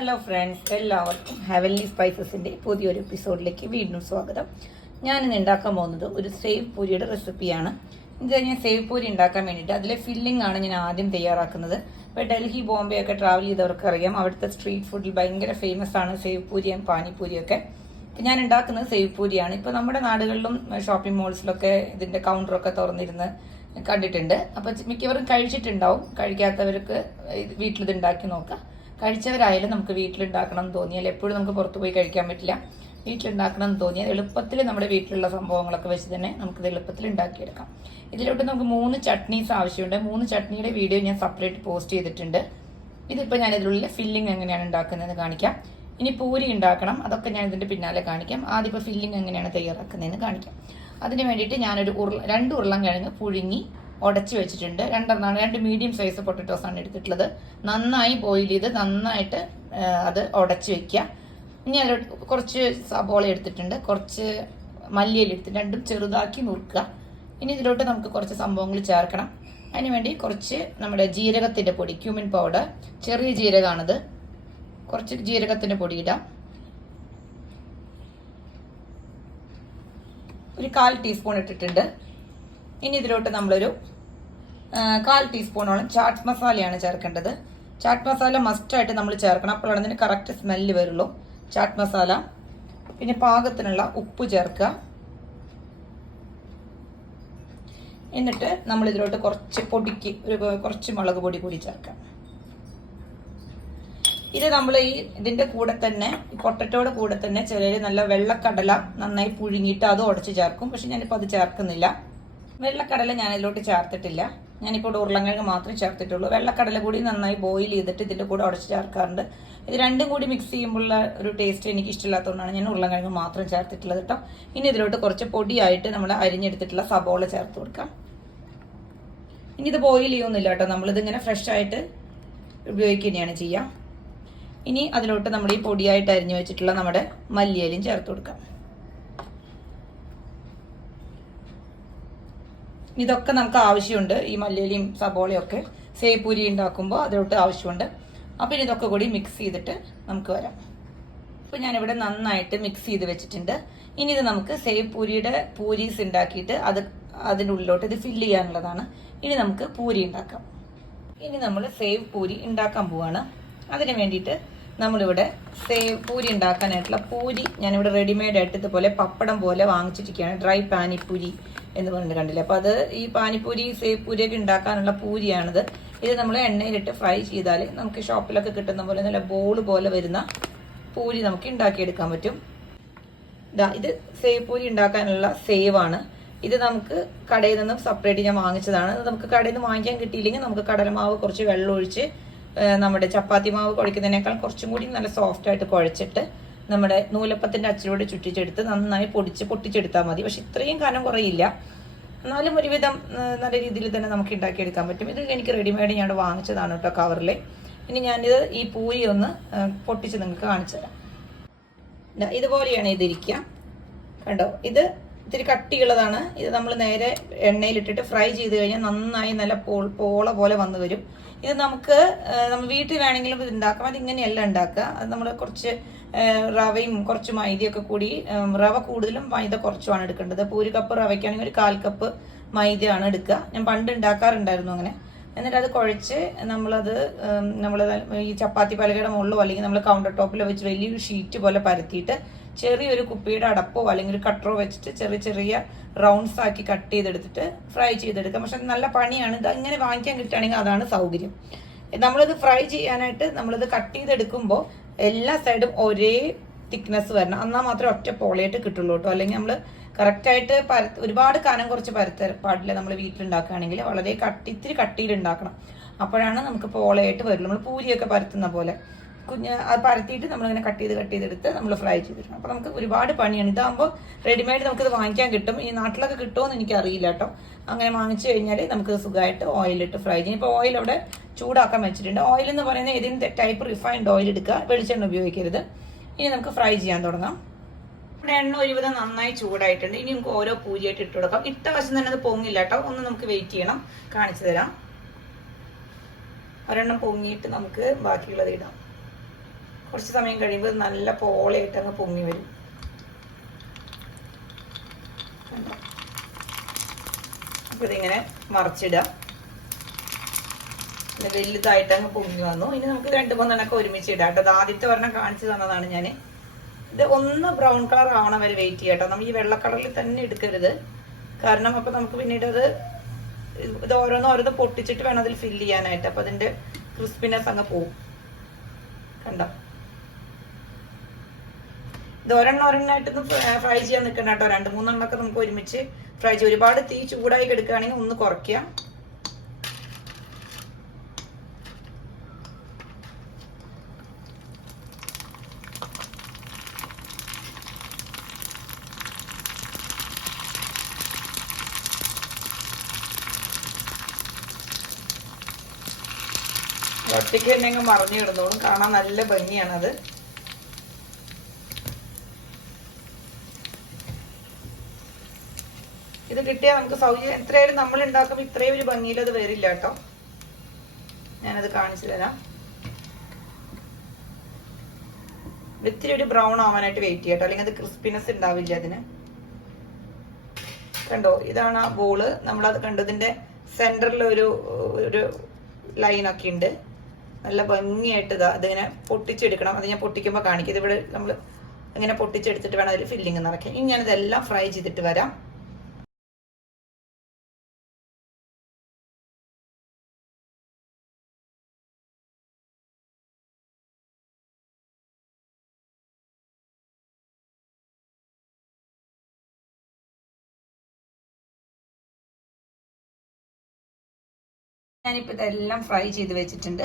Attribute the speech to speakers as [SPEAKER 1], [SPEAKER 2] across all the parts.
[SPEAKER 1] Hello friends എല്ലാവർക്കും heavenly സ്പൈസസിന്റെ പുതിയൊരു എപ്പിസോഡിലേക്ക് വീണ്ടും സ്വാഗതം. ഞാൻ ഇന്ന് ഉണ്ടാക്കാൻ പോകുന്നത് ഒരു സേവ് പൂരിയുടെ റെസിപ്പിയാണ് ഇത് ഞാൻ സേവ് പൂരി ഉണ്ടാക്കാൻ വേണ്ടിയിട്ട് അതിലെ ഫില്ലിംഗ് ആണ് ഞാൻ ആദ്യം തയ്യാറാക്കുന്നത്. ഇപ്പോൾ ഡൽഹി ബോംബെ ഒക്കെ ട്രാവൽ ചെയ്തവർക്ക് അറിയാം. അവിടുത്തെ സ്ട്രീറ്റ് ഫുഡിൽ ഭയങ്കര ഫേമസ് ആണ് സേവ് പൂരിയും പാനിപ്പൂരിയൊക്കെ. ഇപ്പം ഞാൻ ഉണ്ടാക്കുന്നത് സേവ് പൂരിയാണ്. ഇപ്പോൾ നമ്മുടെ നാടുകളിലും ഷോപ്പിംഗ് മോൾസിലൊക്കെ ഇതിന്റെ കൗണ്ടറൊക്കെ തുറന്നിരുന്ന് കണ്ടിട്ടുണ്ട്. അപ്പോൾ മിക്കവരും കഴിച്ചിട്ടുണ്ടാവും. കഴിക്കാത്തവർക്ക് വീട്ടിലിത് ഉണ്ടാക്കി നോക്കാം. കഴിച്ചവരായാലും നമുക്ക് വീട്ടിലുണ്ടാക്കണം എന്ന് തോന്നിയാൽ എപ്പോഴും നമുക്ക് പുറത്തു പോയി കഴിക്കാൻ പറ്റില്ല. വീട്ടിലുണ്ടാക്കണം എന്ന് തോന്നിയാൽ എളുപ്പത്തിൽ നമ്മുടെ വീട്ടിലുള്ള സംഭവങ്ങളൊക്കെ വെച്ച് തന്നെ നമുക്കിത് എളുപ്പത്തിൽ ഉണ്ടാക്കിയെടുക്കാം. ഇതിലോട്ട് നമുക്ക് മൂന്ന് ചട്നീസ് ആവശ്യമുണ്ട്. മൂന്ന് ചട്നിയുടെ വീഡിയോ ഞാൻ സെപ്പറേറ്റ് പോസ്റ്റ് ചെയ്തിട്ടുണ്ട്. ഇതിപ്പോൾ ഞാൻ ഇതിലുള്ള ഫില്ലിംഗ് എങ്ങനെയാണ് ഉണ്ടാക്കുന്നതെന്ന് കാണിക്കാം. ഇനി പൂരി ഉണ്ടാക്കണം. അതൊക്കെ ഞാൻ ഇതിന്റെ പിന്നാലെ കാണിക്കാം. ആദ്യം ഇപ്പോൾ ഫില്ലിംഗ് എങ്ങനെയാണ് തയ്യാറാക്കുന്നതെന്ന് കാണിക്കാം. അതിന് വേണ്ടിയിട്ട് ഞാനൊരു ഉരുള രണ്ട് ഉരുളം കിഴങ്ങ് പുഴുങ്ങി ഉടച്ചു വെച്ചിട്ടുണ്ട്. രണ്ടെണ്ണമാണ്. രണ്ട് മീഡിയം സൈസ് പൊട്ടറ്റോസ് ആണ് എടുത്തിട്ടുള്ളത്. നന്നായി ബോയിൽ ചെയ്ത് നന്നായിട്ട് അത് ഉടച്ചു വെക്കുക. ഇനി അതിൽ കുറച്ച് സബോള എടുത്തിട്ടുണ്ട്. കുറച്ച് മല്ലിയില എടുത്തിട്ട് രണ്ടും ചെറുതാക്കി നുറുക്കുക. ഇനി ഇതിലോട്ട് നമുക്ക് കുറച്ച് സംഭവങ്ങൾ ചേർക്കണം. അതിനുവേണ്ടി കുറച്ച് നമ്മുടെ ജീരകത്തിന്റെ പൊടി ക്യൂമിൻ പൗഡർ ചെറിയ ജീരകമാണിത്. കുറച്ച് ജീരകത്തിന്റെ പൊടി ഇടാം. ഒരു കാൽ ടീസ്പൂൺ ഇട്ടിട്ടുണ്ട്. ഇനി ഇതിലോട്ട് നമ്മളൊരു കാൽ ടീസ്പൂണോളം ചാറ്റ് മസാലയാണ് ചേർക്കേണ്ടത്. ചാറ്റ് മസാല മസ്റ്റായിട്ട് നമ്മൾ ചേർക്കണം. അപ്പോഴാണ് ഇതിന് കറക്റ്റ് സ്മെല്ല് വരുള്ളൂ. ചാറ്റ് മസാല. പിന്നെ പാകത്തിനുള്ള ഉപ്പ് ചേർക്കുക. എന്നിട്ട് നമ്മൾ ഇതിലോട്ട് കുറച്ച് പൊടിക്ക് ഒരു കുറച്ച് മുളക് പൊടി കൂടി ചേർക്കാം. ഇത് നമ്മൾ ഈ ഇതിന്റെ കൂടെ തന്നെ പൊട്ടറ്റോയുടെ കൂടെ തന്നെ ചിലർ നല്ല വെള്ളക്കടല നന്നായി പുഴുങ്ങിയിട്ട് അത് ഉടച്ച് ചേർക്കും. പക്ഷെ ഞാനിപ്പോൾ അത് ചേർക്കുന്നില്ല. വെള്ളക്കടല ഞാൻ ഇതിലോട്ട് ചേർത്തിട്ടില്ല ഞാനിപ്പോൾ ഉരുളക്കിഴങ്ങ് മാത്രമേ ചേർത്തിട്ടുള്ളൂ. വെള്ളക്കടല കൂടി നന്നായി ബോയിൽ ചെയ്തിട്ട് ഇതിന്റെ കൂടെ ഉടച്ച് ചേർക്കാറുണ്ട്. ഇത് രണ്ടും കൂടി മിക്സ് ചെയ്യുമ്പോഴുള്ള ഒരു ടേസ്റ്റ് എനിക്ക് ഇഷ്ടമില്ലാത്തതുകൊണ്ടാണ് ഞാൻ ഉരുളക്കിഴങ്ങ് മാത്രം ചേർത്തിട്ടുള്ളത് കേട്ടോ ഇനി ഇതിലോട്ട് കുറച്ച് പൊടിയായിട്ട് നമ്മൾ അരിഞ്ഞെടുത്തിട്ടുള്ള സബോള ചേർത്ത് കൊടുക്കാം. ഇനി ഇത് ബോയിൽ ചെയ്യുന്നില്ല കേട്ടോ നമ്മളിത് ഇങ്ങനെ ഫ്രഷ് ആയിട്ട് ഉപയോഗിക്കുകയാണ് ചെയ്യുക ഇനി അതിലോട്ട് നമ്മൾ ഈ പൊടിയായിട്ട് അരിഞ്ഞു വെച്ചിട്ടുള്ള നമ്മുടെ മല്ലിയലയും ചേർത്ത് കൊടുക്കാം. ഇതൊക്കെ നമുക്ക് ആവശ്യമുണ്ട്. ഈ മല്ലിയിലയും സബോളയും ഒക്കെ സേപ്പൂരി ഉണ്ടാക്കുമ്പോൾ അതിലോട്ട് ആവശ്യമുണ്ട്. അപ്പോൾ ഇനി ഇതൊക്കെ കൂടി മിക്സ് ചെയ്തിട്ട് നമുക്ക് വരാം. അപ്പോൾ ഞാനിവിടെ നന്നായിട്ട് മിക്സ് ചെയ്ത് വെച്ചിട്ടുണ്ട്. ഇനി ഇത് നമുക്ക് സേവ് പൂരിയുടെ പൂരീസ് ഉണ്ടാക്കിയിട്ട് അത് അതിന്റെ ഉള്ളിലോട്ട് ഇത് ഫില്ല് ചെയ്യാനുള്ളതാണ്. ഇനി നമുക്ക് പൂരി ഉണ്ടാക്കാം. ഇനി നമ്മൾ സേവ് പൂരി ഉണ്ടാക്കാൻ പോവാണ്. അതിന് വേണ്ടിയിട്ട് നമ്മളിവിടെ സേവ് പൂരി ഉണ്ടാക്കാനായിട്ടുള്ള പൂരി ഞാനിവിടെ റെഡിമെയ്ഡ് ആയിട്ട് ഇതുപോലെ പപ്പടം പോലെ വാങ്ങിച്ചിരിക്കുകയാണ്. ഡ്രൈ പാനിപ്പൂരി എന്ന് പറഞ്ഞിട്ട് കണ്ടില്ലേ. അപ്പോൾ അത് ഈ പാനിപ്പൂരി സേവ് പൂരിയൊക്കെ ഉണ്ടാക്കാനുള്ള പൂരിയാണിത്. ഇത് നമ്മൾ എണ്ണയിലിട്ട് ഫ്രൈ ചെയ്താൽ നമുക്ക് ഷോപ്പിലൊക്കെ കിട്ടുന്ന പോലെ നല്ല ബോൾ പോലെ വരുന്ന പൂരി നമുക്ക് ഉണ്ടാക്കിയെടുക്കാൻ പറ്റും. ഇത് സേവ് പൂരി ഉണ്ടാക്കാനുള്ള സേവാണ്. ഇത് നമുക്ക് കടയിൽ നിന്നും സെപ്പറേറ്റ് ഞാൻ വാങ്ങിച്ചതാണ്. നമുക്ക് കടയിൽ നിന്ന് വാങ്ങിക്കാൻ കിട്ടിയില്ലെങ്കിൽ നമുക്ക് കടലമാവ് കുറച്ച് വെള്ളം ഒഴിച്ച് നമ്മുടെ ചപ്പാത്തി മാവ് കുഴക്കുന്നതിനേക്കാൾ കുറച്ചും കൂടി നല്ല സോഫ്റ്റായിട്ട് കുഴച്ചിട്ട് നമ്മുടെ നൂലപ്പത്തിന്റെ അച്ചിലൂടെ ചുറ്റിച്ചെടുത്ത് നന്നായി പൊടിച്ച് പൊട്ടിച്ചെടുത്താൽ മതി. പക്ഷെ ഇത്രയും കനം കുറയില്ല. എന്നാലും ഒരുവിധം നല്ല രീതിയിൽ തന്നെ നമുക്ക് ഉണ്ടാക്കിയെടുക്കാൻ പറ്റും. ഇത് എനിക്ക് റെഡിമെയ്ഡ് ഞാൻ വാങ്ങിച്ചതാണ് കേട്ടോ കവറിൽ ഇനി ഞാനിത് ഈ പൂരി ഒന്ന് പൊട്ടിച്ച് നിങ്ങൾക്ക് കാണിച്ചു തരാം. ഇതുപോലെയാണ് ഇതിരിക്കുക കണ്ടോ? ഇത് ഇത്തിരി കട്ടിയുള്ളതാണ്. ഇത് നമ്മൾ നേരെ എണ്ണയിലിട്ടിട്ട് ഫ്രൈ ചെയ്ത് കഴിഞ്ഞാൽ നന്നായി നല്ല പോള പോലെ വന്നു വരും. ഇത് നമുക്ക് നമ്മൾ വീട്ടിൽ വേണമെങ്കിലും ഇത് ഉണ്ടാക്കാം. അത് ഇങ്ങനെയല്ല ഉണ്ടാക്കുക. അത് നമ്മൾ കുറച്ച് റവയും കുറച്ച് മൈദയൊക്കെ കൂടി റവ കൂടുതലും മൈദ കുറച്ചുമാണ് എടുക്കേണ്ടത്. അപ്പോൾ ഒരു കപ്പ് റവയ്ക്കാണെങ്കിൽ ഒരു കാൽ കപ്പ് മൈദയാണ് എടുക്കുക. ഞാൻ പണ്ട് ഉണ്ടാക്കാറുണ്ടായിരുന്നു അങ്ങനെ. എന്നിട്ട് അത് കുഴച്ച് നമ്മളത് നമ്മൾ ഈ ചപ്പാത്തി പലകയുടെ മുകളിലോ അല്ലെങ്കിൽ നമ്മൾ കൗണ്ടർ ടോപ്പിലോ വെച്ച് വലിയൊരു ഷീറ്റ് പോലെ പരത്തിയിട്ട് ചെറിയൊരു കുപ്പിയുടെ അടപ്പോ അല്ലെങ്കിൽ കട്ടറോ വെച്ചിട്ട് ചെറിയ ചെറിയ റൗണ്ട്സ് ആക്കി കട്ട് ചെയ്തെടുത്തിട്ട് ഫ്രൈ ചെയ്തെടുക്കാം. പക്ഷെ നല്ല പണിയാണ്. ഇത് അങ്ങനെ വാങ്ങിക്കാൻ കിട്ടുകയാണെങ്കിൽ അതാണ് സൗകര്യം. നമ്മളിത് ഫ്രൈ ചെയ്യാനായിട്ട് നമ്മളിത് കട്ട് ചെയ്തെടുക്കുമ്പോൾ എല്ലാ സൈഡും ഒരേ തിക്നെസ് വരണം. എന്നാൽ മാത്രമേ ഒറ്റ പോളയായിട്ട് കിട്ടുള്ളൂ കേട്ടോ. അല്ലെങ്കിൽ നമ്മൾ കറക്റ്റായിട്ട് പരത്ത് ഒരുപാട് കനം കുറച്ച് പരത്ത പാടില്ല നമ്മൾ വീട്ടിലുണ്ടാക്കുകയാണെങ്കിൽ. വളരെ കട്ടി ഇത്തിരി കട്ടിയിൽ ഉണ്ടാക്കണം അപ്പോഴാണ് നമുക്ക് പോളയായിട്ട് വരുള്ളൂ. നമ്മൾ പൂരിയൊക്കെ പരത്തുന്ന പോലെ. കുഞ്ഞ് അത് പരത്തിയിട്ട് നമ്മളിങ്ങനെ കട്ട് ചെയ്ത് കട്ട് ചെയ്തെടുത്ത് നമ്മൾ ഫ്രൈ ചെയ്തിട്ടുണ്ട് അപ്പോൾ നമുക്ക് ഒരുപാട് പണിയാണ്. ഇതാകുമ്പോൾ റെഡിമെയ്ഡ് നമുക്കിത് വാങ്ങിക്കാൻ കിട്ടും. ഈ നാട്ടിലൊക്കെ കിട്ടുമോ എനിക്ക് അറിയില്ല കേട്ടോ. അങ്ങനെ വാങ്ങിച്ചു കഴിഞ്ഞാൽ നമുക്ക് സുഖമായിട്ട് ഓയിലിട്ട് ഫ്രൈ ചെയ്യും. ഇപ്പോൾ ഓയിൽ അവിടെ ചൂടാക്കാൻ വെച്ചിട്ടുണ്ട്. ഓയിൽ എന്ന് പറയുന്നത് ഏതെങ്കിലും ടൈപ്പ് റിഫൈൻഡ് ഓയിൽ എടുക്കുക. വെളിച്ചെണ്ണ ഉപയോഗിക്കരുത്. ഇനി നമുക്ക് ഫ്രൈ ചെയ്യാൻ തുടങ്ങാം. ഇവിടെ എണ്ണ ഒരുവിധം നന്നായി ചൂടായിട്ടുണ്ട്. ഇനി നമുക്ക് ഓരോ പൂരിയായിട്ട് ഇട്ട് കൊടുക്കാം. ഇട്ട വശം തന്നെ അത് പൊങ്ങില്ല കേട്ടോ. ഒന്ന് നമുക്ക് വെയിറ്റ് ചെയ്യണം. കാണിച്ചു തരാം. ഒരെണ്ണം പൊങ്ങിയിട്ട് നമുക്ക് ബാക്കിയുള്ളത് ഇടാം. കുറച്ച് സമയം കഴിയുമ്പോൾ നല്ല പോളയായിട്ട് അങ്ങ് പൊങ്ങി വരും? അപ്പൊ ഇതിങ്ങനെ മറിച്ചിടുക. ഇത് വലുതായിട്ട് അങ്ങ് പൊങ്ങി വന്നു. ഇനി നമുക്ക് രണ്ട് മൂന്നെണ്ണൊക്കെ ഒരുമിച്ച് ഇടാം കേട്ടോ. ആദ്യത്തെ ഒരെണ്ണം കാണിച്ചു തന്നതാണ് ഞാൻ ഇത് ഒന്ന് ബ്രൗൺ കളർ ആവണം വരെ വെയിറ്റ് ചെയ്യാം കേട്ടോ. നമ്മൾ ഈ വെള്ള കളറിൽ തന്നെ എടുക്കരുത്. കാരണം അപ്പൊ നമുക്ക് പിന്നീട് അത് ഇത് ഓരോന്ന് ഓരോന്ന് പൊട്ടിച്ചിട്ട് വേണം അതിൽ ഫില്ല് ചെയ്യാനായിട്ട്. അപ്പൊ അതിന്റെ ക്രിസ്പിനെസ് അങ്ങ് പോവും. കണ്ടോ? ഇത് ഒരെണ്ണം ഒരെണ്ണമായിട്ടൊന്നും ഫ്രൈ ചെയ്യാൻ നിൽക്കണ്ട കേട്ടോ. രണ്ട് മൂന്നെണ്ണമൊക്കെ നമുക്ക് ഒരുമിച്ച് ഫ്രൈ ചെയ്യാം. ഒരുപാട് തീ ചൂടായി കിടക്കുകയാണെങ്കിൽ ഒന്ന് കുറയ്ക്കുക ഒറ്റയ്ക്ക് തന്നെ അങ്ങ് മറിഞ്ഞു കിടന്നോളും. കാണാൻ നല്ല ഭംഗിയാണത്. ഇത് കിട്ടിയാൽ നമുക്ക് സൗകര്യം. എത്രയായാലും നമ്മൾ ഉണ്ടാക്കുമ്പോൾ ഇത്രയും ഒരു ഭംഗിയിൽ അത് വരില്ല കേട്ടോ. ഞാനത് കാണിച്ചു തരാം. ഇത്തിരി ഒരു ബ്രൗൺ ആവാനായിട്ട് വെയിറ്റ് ചെയ്യട്ടോ അല്ലെങ്കിൽ അത് ക്രിസ്പിനെസ് ഉണ്ടാവില്ല അതിന്. കണ്ടോ? ഇതാണ് ആ ബോൾ. നമ്മളത് കണ്ടു. കണ്ടതിന്റെ സെന്ററിൽ ഒരു ഒരു ലൈനൊക്കെ ഉണ്ട്. നല്ല ഭംഗിയായിട്ട് ഇതാ ഇതിങ്ങനെ പൊട്ടിച്ചെടുക്കണം. അത് ഞാൻ പൊട്ടിക്കുമ്പോൾ കാണിക്കും. ഇതിവിടെ നമ്മൾ ഇങ്ങനെ പൊട്ടിച്ചെടുത്തിട്ട് വേണം അതിൽ ഫില്ലിങ് നിറയ്ക്കാൻ ഇനി ഞാനിതെല്ലാം ഫ്രൈ ചെയ്തിട്ട് വരാം. ഞാനിപ്പോൾ ഇതെല്ലാം ഫ്രൈ ചെയ്ത് വെച്ചിട്ടുണ്ട്.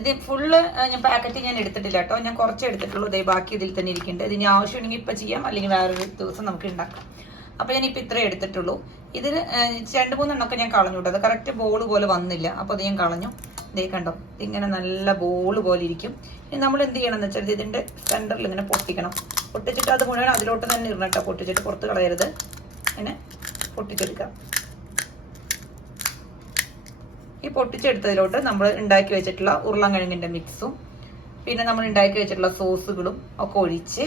[SPEAKER 1] ഇത് ഫുള്ള് ഞാൻ പാക്കറ്റ് ഞാൻ എടുത്തിട്ടില്ല കേട്ടോ ഞാൻ കുറച്ച് എടുത്തിട്ടുള്ളൂ. ഇതേ ബാക്കി ഇതിൽ തന്നെ ഇരിക്കുന്നുണ്ട്. ഇത് ഇനി ആവശ്യമുണ്ടെങ്കിൽ ഇപ്പം ചെയ്യാം. അല്ലെങ്കിൽ വേറൊരു ദിവസം നമുക്ക് ഉണ്ടാക്കാം അപ്പോൾ ഞാൻ ഇപ്പോൾ ഇത്രേ എടുത്തിട്ടുള്ളൂ. ഇതിൽ രണ്ട് മൂന്നെണ്ണമൊക്കെ ഞാൻ കളഞ്ഞു അത് കറക്റ്റ് ബോൾ പോലെ വന്നില്ല. അപ്പോൾ അത് ഞാൻ കളഞ്ഞു. ഇതേ കണ്ടോ? ഇങ്ങനെ നല്ല ബോൾ പോലെ ഇരിക്കും. ഇനി നമ്മൾ എന്ത് ചെയ്യണം എന്ന് വെച്ചാൽ ഇതിന്റെ സെന്ററിൽ ഇങ്ങനെ പൊട്ടിക്കണം. പൊട്ടിച്ചിട്ട് അത് മുഴുവൻ അതിലോട്ട് തന്നെ ഇടണം കേട്ടോ പൊട്ടിച്ചിട്ട് പുറത്ത് കളയരുത്. ഇങ്ങനെ പൊട്ടിച്ചെടുക്കാം. ഈ പൊട്ടിച്ചെടുത്തതിലോട്ട് നമ്മൾ ഉണ്ടാക്കി വെച്ചിട്ടുള്ള ഉരുളൻകിഴങ്ങിന്റെ മിക്സും പിന്നെ നമ്മൾ ഉണ്ടാക്കി വെച്ചിട്ടുള്ള സോസുകളും ഒക്കെ ഒഴിച്ച്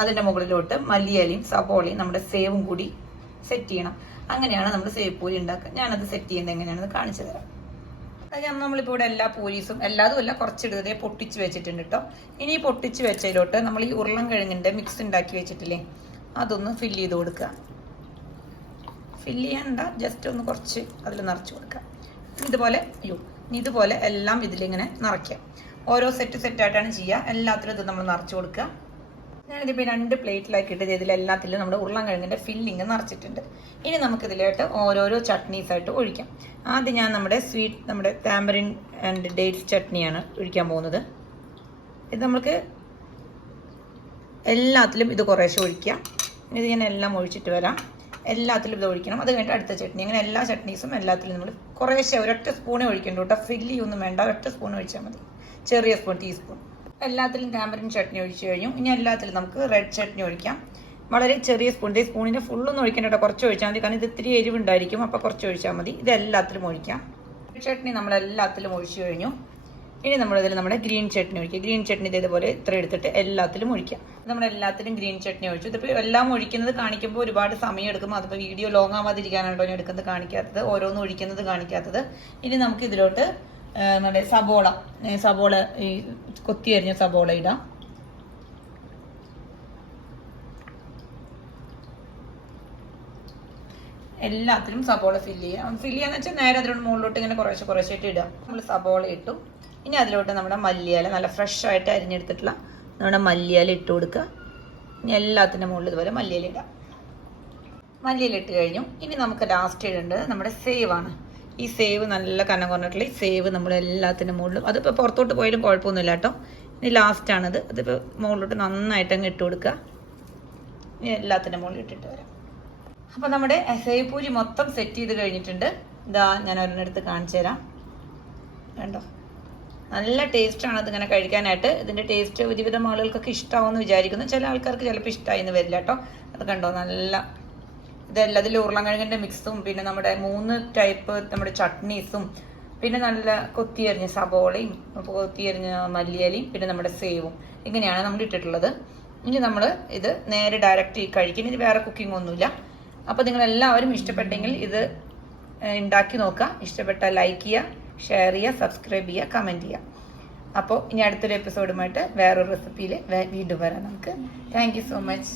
[SPEAKER 1] അതിന്റെ മുകളിലോട്ട് മല്ലിയലയും സവോളയും നമ്മുടെ സേവും കൂടി സെറ്റ് ചെയ്യണം. അങ്ങനെയാണ് നമ്മൾ സേവ് പൂരി ഉണ്ടാക്കുക. ഞാനത് സെറ്റ് ചെയ്യുന്നത് എങ്ങനെയാണെന്ന് കാണിച്ചു തരാം. ഞാൻ നമ്മളിപ്പോൾ ഇവിടെ എല്ലാ പൂരീസും എല്ലാതും അല്ല കുറച്ചിടുന്നതേ പൊട്ടിച്ച് വെച്ചിട്ടുണ്ട് കേട്ടോ ഇനി പൊട്ടിച്ച് വെച്ചതിലോട്ട് നമ്മൾ ഈ ഉരുളൻകിഴങ്ങിന്റെ മിക്സ് ഉണ്ടാക്കി വെച്ചിട്ടില്ലേ അതൊന്ന് ഫില്ല് ചെയ്ത് കൊടുക്കുക. ഫില്ല് ചെയ്യാണ്ട ജസ്റ്റ് ഒന്ന് കുറച്ച് അതിൽ നിറച്ച് കൊടുക്കുക. ഇതുപോലെ യു ഇതുപോലെ എല്ലാം ഇതിലിങ്ങനെ നിറയ്ക്കുക. ഓരോ സെറ്റ് സെറ്റായിട്ടാണ് ചെയ്യുക. എല്ലാത്തിലും ഇത് നമ്മൾ നിറച്ച് കൊടുക്കുക. ഞാനിതിപ്പോൾ രണ്ട് പ്ലേറ്റിലാക്കിയിട്ട് ഇതിലെല്ലാത്തിലും നമ്മുടെ ഉരുളൻകിഴങ്ങിന്റെ ഫില്ലിങ് നിറച്ചിട്ടുണ്ട്. ഇനി നമുക്കിതിലോട്ട് ഓരോരോ ചട്നീസായിട്ട് ഒഴിക്കാം. ആദ്യം ഞാൻ നമ്മുടെ സ്വീറ്റ് നമ്മുടെ താമ്പറിൻ ആൻഡ് ഡേറ്റ്സ് ചട്നിയാണ് ഒഴിക്കാൻ പോകുന്നത്. ഇത് നമുക്ക് എല്ലാത്തിലും ഇത് കുറേശ്ശെ ഒഴിക്കാം ഇത് ഞാൻ എല്ലാം ഒഴിച്ചിട്ട് വരാം. എല്ലാത്തിലും ഇത് ഒഴിക്കണം. അത് കഴിഞ്ഞിട്ട് അടുത്ത ചട്നി. അങ്ങനെ എല്ലാ ചട്നീസും എല്ലാത്തിലും നമ്മൾ കുറേശ്ശെ ഒരൊറ്റ സ്പൂണേ ഒഴിക്കണ്ടു കേട്ടോ. ഫില്ലി ഒന്നും വേണ്ട. ഒരൊറ്റ സ്പൂൺ ഒഴിച്ചാൽ മതി. ചെറിയ സ്പൂൺ ടീസ്പൂൺ എല്ലാത്തിലും ടാമ്പറിൻ ചട്നി ഒഴിച്ചു കഴിഞ്ഞു. ഇനി എല്ലാത്തിലും നമുക്ക് റെഡ് ചട്നി ഒഴിക്കാം. വളരെ ചെറിയ സ്പൂൺ. ഈ സ്പൂണിന്റെ ഫുള്ളൊന്നും ഒഴിക്കണ്ട കേട്ടോ. കുറച്ച് ഒഴിച്ചാൽ മതി. കാരണം ഇത് ഇത്തിരി എരിവുണ്ടായിരിക്കും. അപ്പോൾ കുറച്ച് ഒഴിച്ചാൽ മതി. ഇത് എല്ലാത്തിലും ഒഴിക്കാം. ചട്നി നമ്മൾ എല്ലാത്തിലും ഒഴിച്ചു കഴിഞ്ഞു. ഇനി നമ്മളിതിൽ നമ്മുടെ ഗ്രീൻ ചട്നി ഒഴിക്കുക. ഗ്രീൻ ചട്നി ഇതേപോലെ ഇത്ര എടുത്തിട്ട് എല്ലാത്തിലും ഒഴിക്കാം നമ്മൾ എല്ലാത്തിലും ഗ്രീൻ ചട്നി ഒഴിച്ചു. ഇതിപ്പോൾ എല്ലാം ഒഴിക്കുന്നത് കാണിക്കുമ്പോൾ ഒരുപാട് സമയം എടുക്കും. അതിപ്പോൾ വീഡിയോ ലോങ് ആവാതിരിക്കാനാണല്ലോ ഞാൻ എടുക്കുന്നത് കാണിക്കാത്തത്. ഓരോന്നും ഒഴിക്കുന്നത് കാണിക്കാത്തത്. ഇനി നമുക്ക് ഇതിലോട്ട് നമ്മുടെ സബോള. സബോള ഈ കൊത്തി അരിഞ്ഞ സബോള ഇടാം. എല്ലാത്തിലും സബോള ഫില്ല് ചെയ്യാം. ഫില്ല് ചെയ്യാന്ന് വെച്ചാൽ നേരെ അതിനോട് മുകളിലോട്ട് ഇങ്ങനെ കുറേശ്ശെ കുറേശ്ശായിട്ട് ഇടാം. നമ്മൾ സബോള ഇട്ടു. ഇനി അതിലോട്ട് നമ്മുടെ മല്ലിയില നല്ല ഫ്രഷ് ആയിട്ട് അരിഞ്ഞെടുത്തിട്ടുള്ള നമ്മുടെ മല്ലിയില ഇട്ട് കൊടുക്കുക. ഇനി എല്ലാത്തിന്റെ മുകളിൽ ഇതുപോലെ മല്ലിയില ഇടാം. മല്ലിയില ഇട്ട് കഴിഞ്ഞു. ഇനി നമുക്ക് ലാസ്റ്റ് ഇടേണ്ടത് നമ്മുടെ സേവ് ആണ്. ഈ സേവ് നല്ല കനം കുറഞ്ഞിട്ടുള്ള ഈ സേവ് നമ്മൾ എല്ലാത്തിന്റെ മുകളിലും. അതിപ്പോൾ പുറത്തോട്ട് പോയാലും കുഴപ്പമൊന്നുമില്ല കേട്ടോ. ഇനി ലാസ്റ്റാണത് അതിപ്പോൾ മുകളിലോട്ട് നന്നായിട്ട് അങ്ങ് ഇട്ട് കൊടുക്കുക. ഇനി എല്ലാത്തിന്റെ മുകളിൽ ഇട്ടിട്ട് വരാം. അപ്പോൾ നമ്മുടെ സേവ് പൂരി മൊത്തം സെറ്റ് ചെയ്ത് കഴിഞ്ഞിട്ടുണ്ട്. ഇതാ ഞാൻ ഒരെണ്ണം എടുത്ത് കാണിച്ചു തരാം കണ്ടോ? നല്ല ടേസ്റ്റാണ് അതിങ്ങനെ കഴിക്കാനായിട്ട്. ഇതിന്റെ ടേസ്റ്റ് ഒരുവിധം ആളുകൾക്കൊക്കെ ഇഷ്ടമാവുമെന്ന് വിചാരിക്കുന്നു. ചില ആൾക്കാർക്ക് ചിലപ്പോൾ ഇഷ്ടമായി എന്ന് വരില്ല കേട്ടോ. അത് കണ്ടോ? നല്ല ഇതെല്ലാം. അതിൽ ഉരുളൻകിഴങ്ങിന്റെ മിക്സും പിന്നെ നമ്മുടെ മൂന്ന് ടൈപ്പ് നമ്മുടെ ചട്നീസും പിന്നെ നല്ല കൊത്തിയരിഞ്ഞ സബോളയും കൊത്തിയരിഞ്ഞ മല്ലിയലയും പിന്നെ നമ്മുടെ സേവും. ഇങ്ങനെയാണ് നമ്മൾ ഇട്ടിട്ടുള്ളത്. ഇനി നമ്മൾ ഇത് നേരെ ഡയറക്റ്റ് കഴിക്കും. ഇനി വേറെ കുക്കിംഗ് ഒന്നുമില്ല. അപ്പോൾ നിങ്ങൾ എല്ലാവരും ഇഷ്ടപ്പെട്ടെങ്കിൽ ഇത് ഉണ്ടാക്കി നോക്കുക. ഇഷ്ടപ്പെട്ട ലൈക്ക് ചെയ്യുക. ഷെയർ ചെയ്യുക സബ്സ്ക്രൈബ് ചെയ്യുക കമന്റ് ചെയ്യുക. അപ്പോൾ ഇനി അടുത്തൊരു എപ്പിസോഡുമായിട്ട് വേറൊരു റെസിപ്പിയിൽ വീണ്ടും വരാം നമുക്ക്. Thank so much